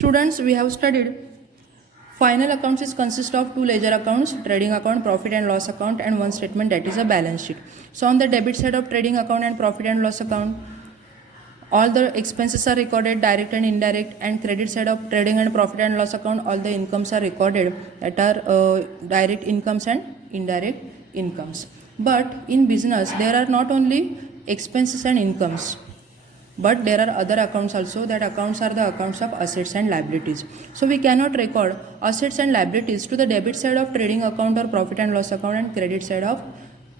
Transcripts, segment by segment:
Students, we have studied final accounts is consist of two ledger accounts, trading account, profit and loss account, and one statement, that is a balance sheet. So on the debit side of trading account and profit and loss account, all the expenses are recorded, direct and indirect, and credit side of trading and profit and loss account, all the incomes are recorded, that are direct incomes and indirect incomes. But in business there are not only expenses and incomes, but there are other accounts also. That accounts are the accounts of assets and liabilities. So we cannot record assets and liabilities to the debit side of trading account or profit and loss account, and credit side of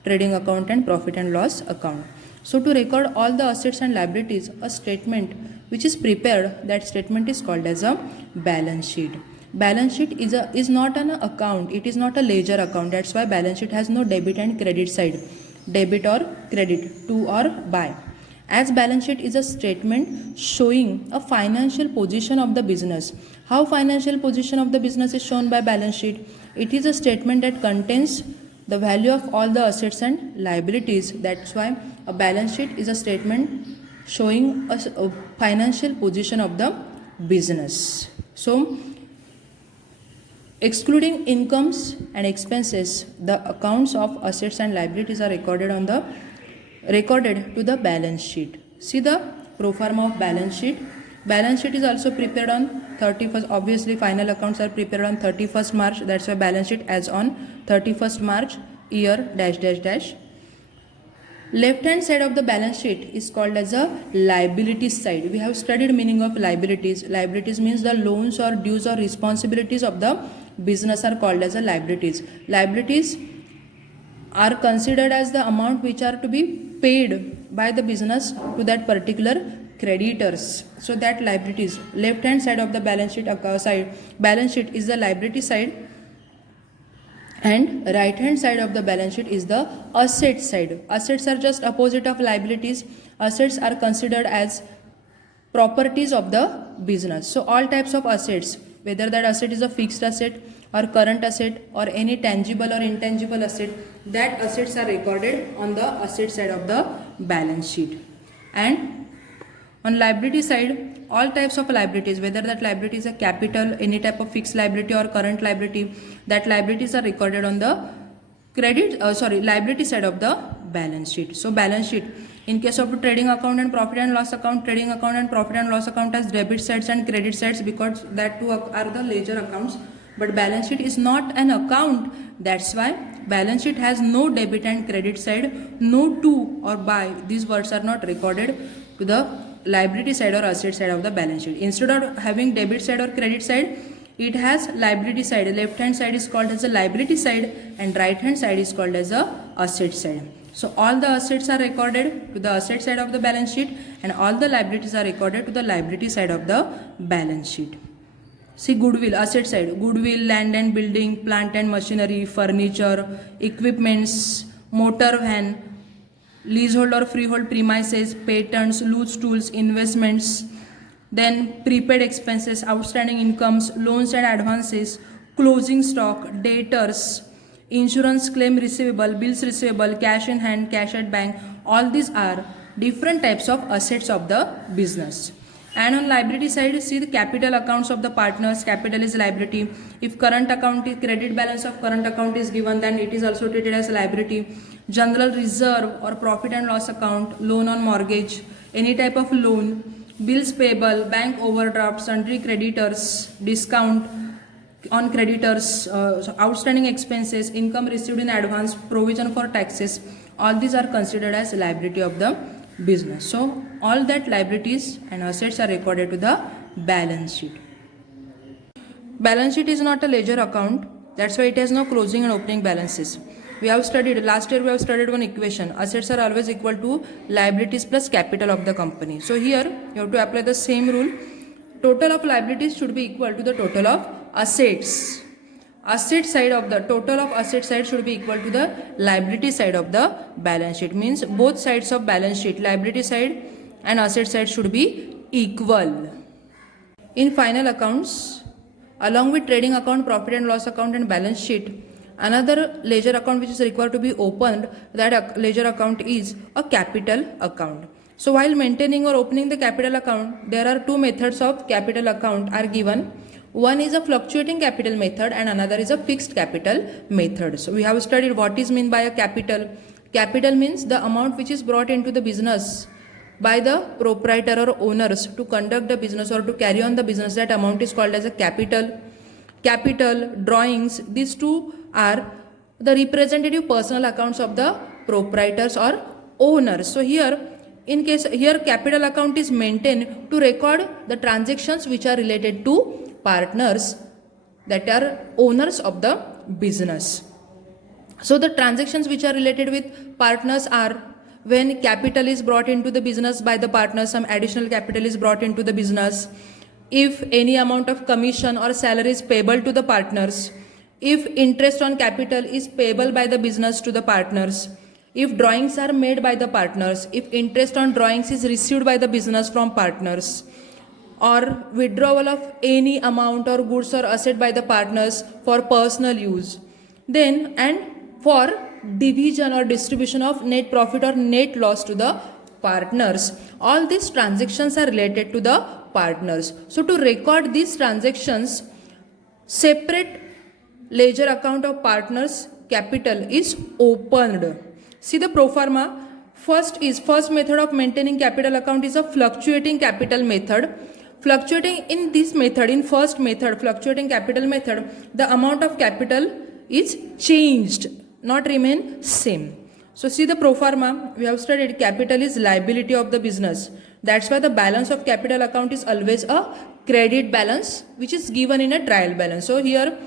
trading account and profit and loss account. So to record all the assets and liabilities, a statement which is prepared, that statement is called as a balance sheet. Balance sheet is not an account, it is not a ledger account. That's why balance sheet has no debit and credit side, debit or credit, to or by. As balance sheet is a statement showing a financial position of the business. How financial position of the business is shown by balance sheet? It is a statement that contains the value of all the assets and liabilities. That's why a balance sheet is a statement showing a financial position of the business. So excluding incomes and expenses, the accounts of assets and liabilities are recorded to the balance sheet. See the profarma of balance sheet. Balance sheet is also prepared on 31st. Obviously final accounts are prepared on 31st March. That's why balance sheet as on 31st March year dash dash dash. Left hand side of the balance sheet is called as a liabilities side. We have studied meaning of liabilities. Liabilities means the loans or dues or responsibilities of the business are called as a liabilities. Liabilities are considered as the amount which are to be paid by the business to that particular creditors. So that liabilities, left hand side of the balance sheet is the liability side, and right hand side of the balance sheet is the asset side. Assets are just opposite of liabilities. Assets are considered as properties of the business. So all types of assets, whether that asset is a fixed asset or current asset or any tangible or intangible asset, that assets are recorded on the asset side of the balance sheet. And on liability side, all types of liabilities, whether that liability is a capital, any type of fixed liability or current liability, that liabilities are recorded on the liability side of the balance sheet. So balance sheet, in case of trading account and profit and loss account, trading account and profit and loss account has debit sides and credit sides, because that two are the ledger accounts. But balance sheet is not an account. That's why balance sheet has no debit and credit side, no to or by. These words are not recorded to the liability side or asset side of the balance sheet. Instead of having debit side or credit side, it has liability side. Left hand side is called as a liability side and right hand side is called as a asset side. So all the assets are recorded to the asset side of the balance sheet and all the liabilities are recorded to the liability side of the balance sheet. See goodwill, asset side, goodwill, land and building, plant and machinery, furniture, equipments, motor van, leasehold or freehold premises, patents, loose tools, investments, then prepaid expenses, outstanding incomes, loans and advances, closing stock, debtors, insurance claim receivable, bills receivable, cash in hand, cash at bank. All these are different types of assets of the business. And on liability side, see the capital accounts of the partners. Capital is liability. If current account is credit balance of current account is given, then it is also treated as liability. General reserve or profit and loss account, loan on mortgage, any type of loan, bills payable, bank overdraft, sundry creditors, discount on creditors, outstanding expenses, income received in advance, provision for taxes. All these are considered as liability of the business. So all that liabilities and assets are recorded to the balance sheet. Balance sheet is not a ledger account. That's why it has no closing and opening balances. We have studied, last year we have studied one equation. Assets are always equal to liabilities plus capital of the company. So here you have to apply the same rule. Total of liabilities should be equal to the total of assets. Asset side of the total of asset side should be equal to the liability side of the balance sheet. Means both sides of balance sheet, liability side and asset side, should be equal. In final accounts, along with trading account, profit and loss account and balance sheet, another ledger account which is required to be opened, that ledger account is a capital account. So while maintaining or opening the capital account, there are two methods of capital account are given. One is a fluctuating capital method and another is a fixed capital method. So we have studied what is meant by a capital. Capital means the amount which is brought into the business by the proprietor or owners to conduct the business or to carry on the business. That amount is called as a capital. Capital, drawings, these two are the representative personal accounts of the proprietors or owners. So here capital account is maintained to record the transactions which are related to partners, that are owners of the business. So the transactions which are related with partners are when capital is brought into the business by the partners, some additional capital is brought into the business, if any amount of commission or salary is payable to the partners, if interest on capital is payable by the business to the partners, if drawings are made by the partners, if interest on drawings is received by the business from partners, or withdrawal of any amount or goods or asset by the partners for personal use, then and for division or distribution of net profit or net loss to the partners. All these transactions are related to the partners. So to record these transactions, separate ledger account of partners capital is opened. See the proforma. First method of maintaining capital account is a fluctuating capital method. Fluctuating in this method, in first method, fluctuating capital method, the amount of capital is changed, not remain same. So see the proforma, we have studied capital is liability of the business. That's why the balance of capital account is always a credit balance which is given in a trial balance. So here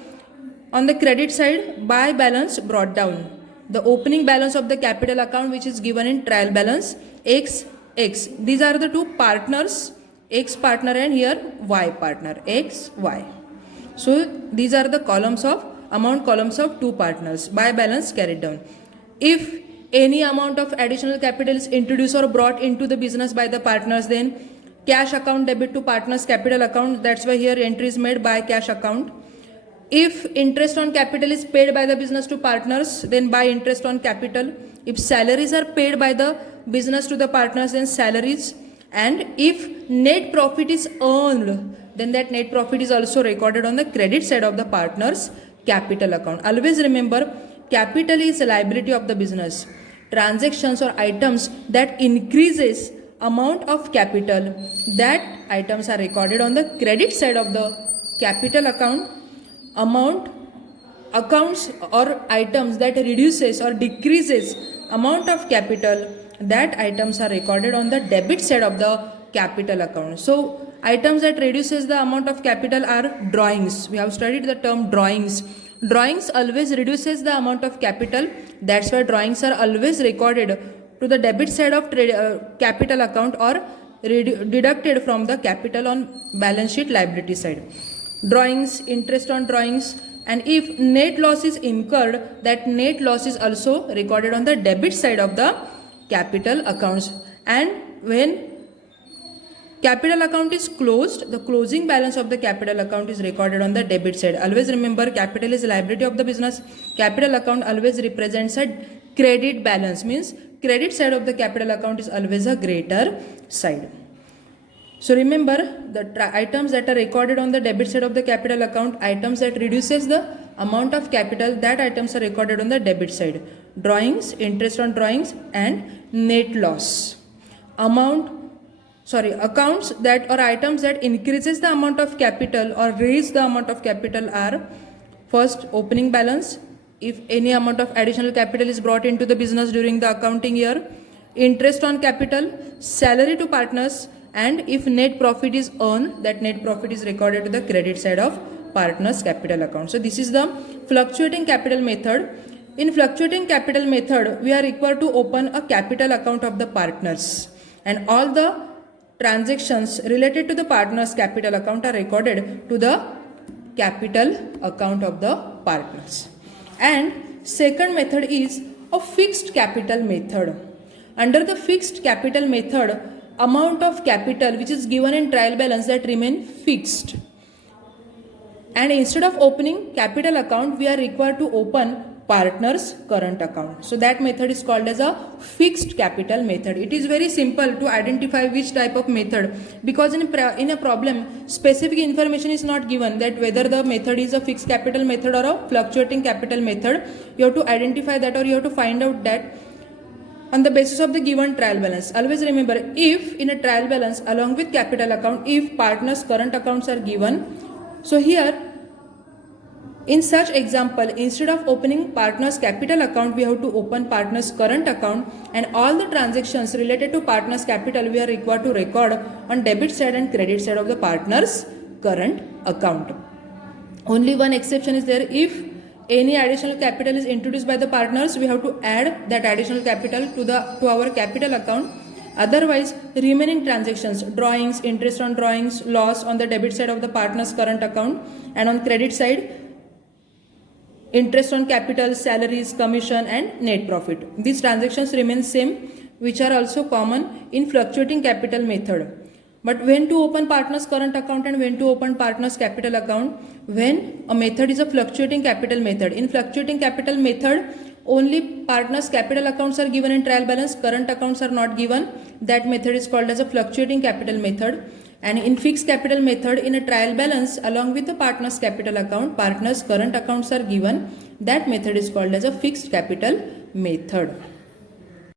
on the credit side, buy balance brought down. The opening balance of the capital account which is given in trial balance X. These are the two partners, X partner and here Y partner, X, Y. So these are the columns of two partners. Buy balance carried down. If any amount of additional capital is introduced or brought into the business by the partners, then cash account debit to partners capital account. That's why here entry is made by cash account. If interest on capital is paid by the business to partners, then by interest on capital. If salaries are paid by the business to the partners, then salaries. And if net profit is earned, then that net profit is also recorded on the credit side of the partners capital account. Always remember, capital is a liability of the business. Transactions or items that increases amount of capital, that items are recorded on the credit side of the capital account. Accounts or items that reduces or decreases amount of capital, that items are recorded on the debit side of the capital account. So items that reduces the amount of capital are drawings. We have studied the term drawings. Drawings always reduces the amount of capital. That's why drawings are always recorded to the debit side of capital account or deducted from the capital on balance sheet liability side. Drawings, interest on drawings, and if net loss is incurred, that net loss is also recorded on the debit side of the capital accounts. And when capital account is closed, the closing balance of the capital account is recorded on the debit side. Always remember, capital is liability of the business. Capital account always represents a credit balance, means credit side of the capital account is always a greater side. So remember, the items that are recorded on the debit side of the capital account, items that reduces the amount of capital, that items are recorded on the debit side. Drawings, interest on drawings, and net loss. Accounts that or items that increases the amount of capital or raise the amount of capital are first opening balance, if any amount of additional capital is brought into the business during the accounting year, interest on capital, salary to partners, and if net profit is earned, that net profit is recorded to the credit side of partners capital account. So this is the fluctuating capital method. In fluctuating capital method, we are required to open a capital account of the partners, and all the transactions related to the partners capital account are recorded to the capital account of the partners. And second method is a fixed capital method. Under the fixed capital method, amount of capital which is given in trial balance that remain fixed. And instead of opening capital account, we are required to open partner's current account. So that method is called as a fixed capital method. It is very simple to identify which type of method, because in a problem specific information is not given that whether the method is a fixed capital method or a fluctuating capital method. You have to identify that, or you have to find out that on the basis of the given trial balance. Always remember, if in a trial balance along with capital account, if partners current accounts are given, so here in such example, instead of opening partner's capital account, we have to open partner's current account, and all the transactions related to partner's capital we are required to record on debit side and credit side of the partner's current account. Only one exception is there. If any additional capital is introduced by the partners, we have to add that additional capital to our capital account. Otherwise, remaining transactions, drawings, interest on drawings, loss on the debit side of the partner's current account, and on credit side, interest on capital, salaries, commission and net profit. These transactions remain same, which are also common in fluctuating capital method. But when to open partner's current account and when to open partner's capital account? When a method is a fluctuating capital method. In fluctuating capital method, only partner's capital accounts are given in trial balance, current accounts are not given. That method is called as a fluctuating capital method. And in fixed capital method, in a trial balance along with the partner's capital account, partner's current accounts are given. That method is called as a fixed capital method.